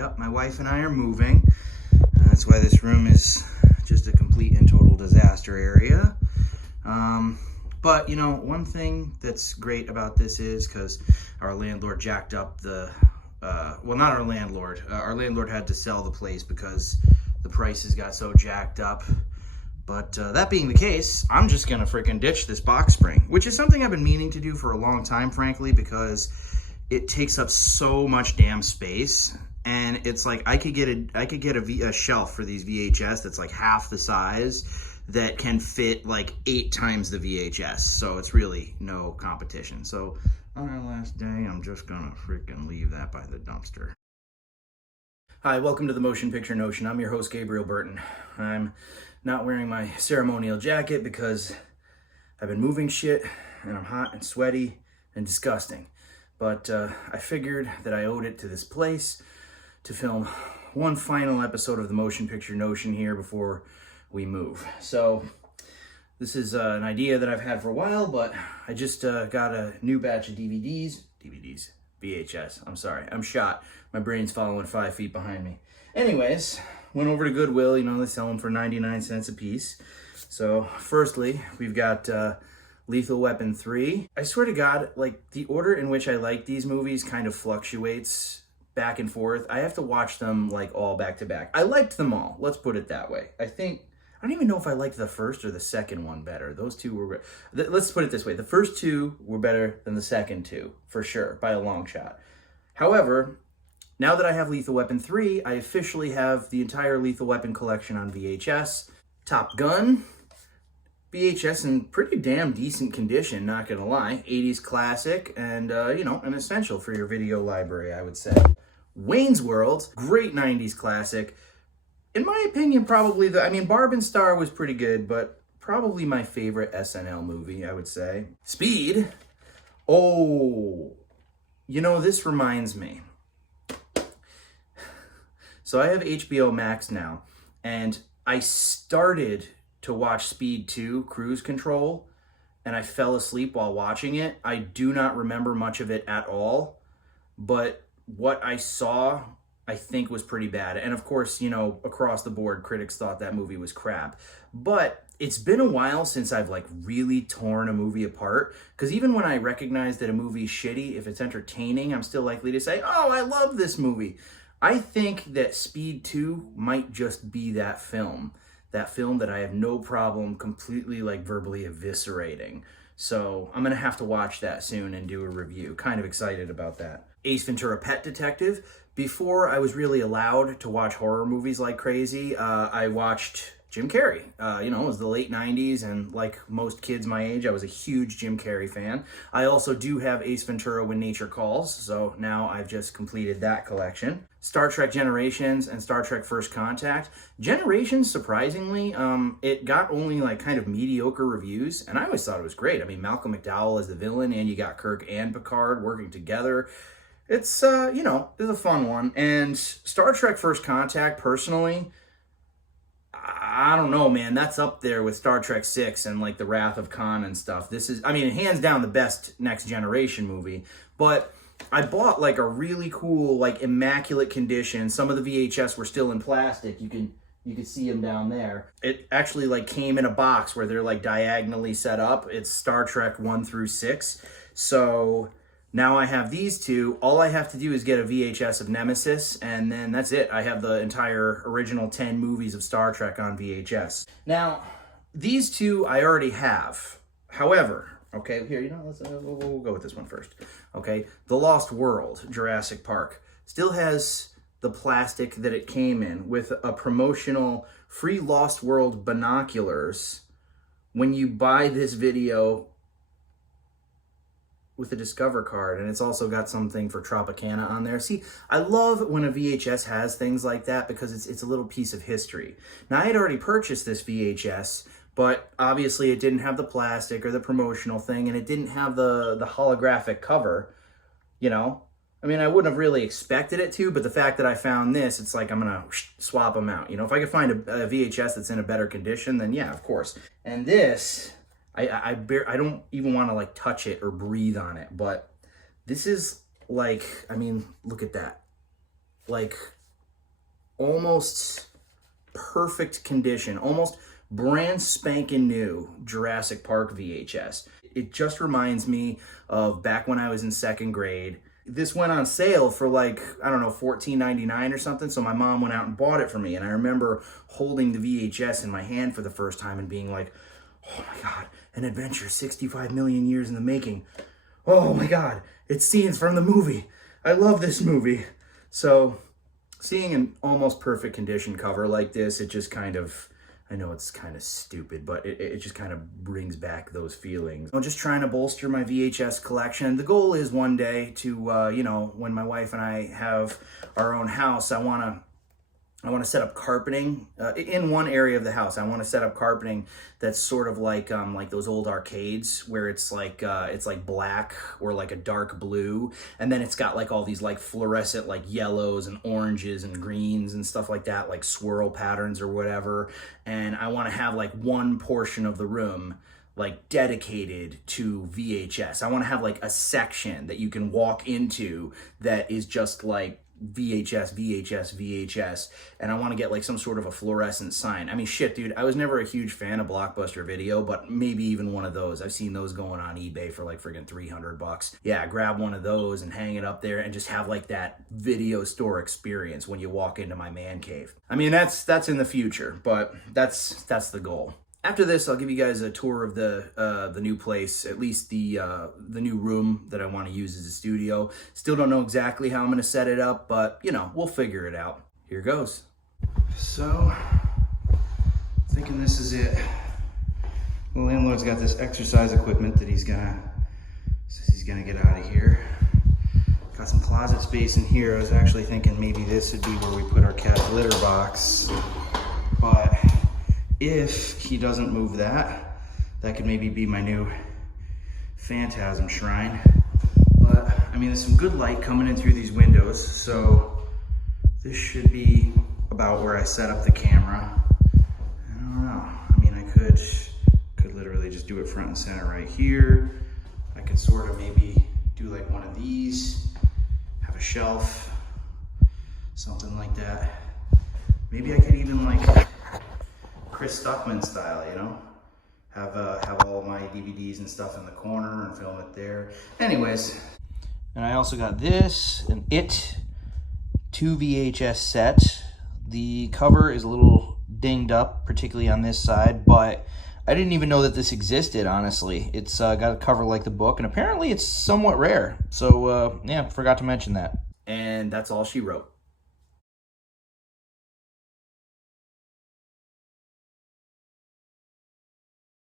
Yep, my wife and I are moving. That's why this room is just a complete and total disaster area. But, you know, one thing that's great about this is because our landlord jacked up the, well, not our landlord. Our landlord had to sell the place because the prices got so jacked up. But that being the case, I'm just going to freaking ditch this box spring, which is something I've been meaning to do for a long time, frankly, because it takes up so much damn space. And it's like I could get a shelf for these VHS that's like half the size that can fit like 8 times the VHS. So it's really no competition. So on our last day, I'm just gonna freaking leave that by the dumpster. Hi, welcome to the Motion Picture Notion. I'm your host, Gabriel Burton. I'm not wearing my ceremonial jacket because I've been moving shit and I'm hot and sweaty and disgusting. But I figured that I owed it to this place to film one final episode of the Motion Picture Notion here before we move. So this is an idea that I've had for a while, but I just got a new batch of VHS. I'm sorry, I'm shot. My brain's following 5 feet behind me. Anyways, went over to Goodwill. You know, they sell them for 99 cents a piece. So firstly, we've got Lethal Weapon 3. I swear to God, like the order in which I like these movies kind of fluctuates back and forth. I have to watch them like all back to back. I liked them all. Let's put it that way. I don't even know if I liked the first or the second one better. Those two were, let's put it this way. The first two were better than the second two, for sure, by a long shot. However, now that I have Lethal Weapon 3, I officially have the entire Lethal Weapon collection on VHS. Top Gun, VHS in pretty damn decent condition, not gonna lie. 80s classic and, you know, an essential for your video library, I would say. Wayne's World, great 90s classic. In my opinion, probably Barb and Star was pretty good, but probably my favorite SNL movie, I would say. Speed. Oh, you know, this reminds me. So I have HBO Max now, and I started to watch Speed 2, Cruise Control, and I fell asleep while watching it. I do not remember much of it at all, but what I saw, I think, was pretty bad. And of course, you know, across the board, critics thought that movie was crap. But it's been a while since I've like really torn a movie apart, because even when I recognize that a movie's shitty, if it's entertaining, I'm still likely to say, oh, I love this movie. I think that Speed 2 might just be that film that I have no problem completely like verbally eviscerating. So I'm gonna have to watch that soon and do a review. Kind of excited about that. Ace Ventura: Pet Detective. Before I was really allowed to watch horror movies like crazy, I watched Jim Carrey. You know, it was the late 90s, and like most kids my age, I was a huge Jim Carrey fan. I also do have Ace Ventura: When Nature Calls, so now I've just completed that collection. Star Trek Generations and Star Trek First Contact. Generations, surprisingly, it got only like kind of mediocre reviews, and I always thought it was great. I mean, Malcolm McDowell as the villain, and you got Kirk and Picard working together. It's, you know, it's a fun one. And Star Trek First Contact, personally, I don't know, man. That's up there with Star Trek 6 and like The Wrath of Khan and stuff. This is, I mean, hands down the best Next Generation movie. But I bought like a really cool, like immaculate condition. Some of the VHS were still in plastic. You can see them down there. It actually like came in a box where they're like diagonally set up. It's Star Trek 1 through 6. So now I have these two. All I have to do is get a VHS of Nemesis, and then that's it. I have the entire original 10 movies of Star Trek on VHS. Now, these two I already have. However, okay, here, you know, we'll go with this one first. Okay, The Lost World, Jurassic Park, still has the plastic that it came in with a promotional free Lost World binoculars when you buy this video with a Discover card, and it's also got something for Tropicana on there. See, I love when a VHS has things like that because it's a little piece of history. Now, I had already purchased this VHS, but obviously it didn't have the plastic or the promotional thing, and it didn't have the holographic cover, you know? I mean, I wouldn't have really expected it to, but the fact that I found this, it's like I'm gonna swap them out. You know, if I could find a VHS that's in a better condition, then yeah, of course. And this, I don't even want to like touch it or breathe on it, but this is like, I mean, look at that. Like, almost perfect condition, almost brand spanking new Jurassic Park VHS. It just reminds me of back when I was in second grade. This went on sale for like, I don't know, $14.99 or something. So my mom went out and bought it for me. And I remember holding the VHS in my hand for the first time and being like, oh my God, an adventure 65 million years in the making. Oh my God, it's scenes from the movie. I love this movie. So seeing an almost perfect condition cover like this, it just kind of, I know it's kind of stupid, but it just kind of brings back those feelings. I'm just trying to bolster my VHS collection. The goal is one day to, you know, when my wife and I have our own house, I want to set up carpeting in one area of the house. I want to set up carpeting that's sort of like those old arcades where it's like black or like a dark blue, and then it's got like all these like fluorescent like yellows and oranges and greens and stuff like that, like swirl patterns or whatever. And I want to have like one portion of the room like dedicated to VHS. I want to have like a section that you can walk into that is just like VHS, VHS, VHS, and I want to get like some sort of a fluorescent sign. I mean, shit, dude, I was never a huge fan of Blockbuster Video, but maybe even one of those. I've seen those going on eBay for like friggin' $300. Yeah, grab one of those and hang it up there and just have like that video store experience when you walk into my man cave. I mean, that's in the future, but that's the goal. After this, I'll give you guys a tour of the new place, at least the new room that I want to use as a studio. Still don't know exactly how I'm going to set it up, but, you know, we'll figure it out. Here goes. So, thinking this is it. The landlord's got this exercise equipment that says he's gonna get out of here. Got some closet space in here. I was actually thinking maybe this would be where we put our cat's litter box, but if he doesn't move that could maybe be my new phantasm shrine. But I mean, there's some good light coming in through these windows, so this should be about where I set up the camera. I don't know. I mean, I could literally just do it front and center right here. I could sort of maybe do like one of these, have a shelf, something like that. Maybe I could even like Chris Stuckman style, you know? Have all my DVDs and stuff in the corner and film it there. Anyways. And I also got this, an It 2 VHS set. The cover is a little dinged up, particularly on this side, but I didn't even know that this existed, honestly. It's got a cover like the book, and apparently it's somewhat rare. So, yeah, forgot to mention that. And that's all she wrote.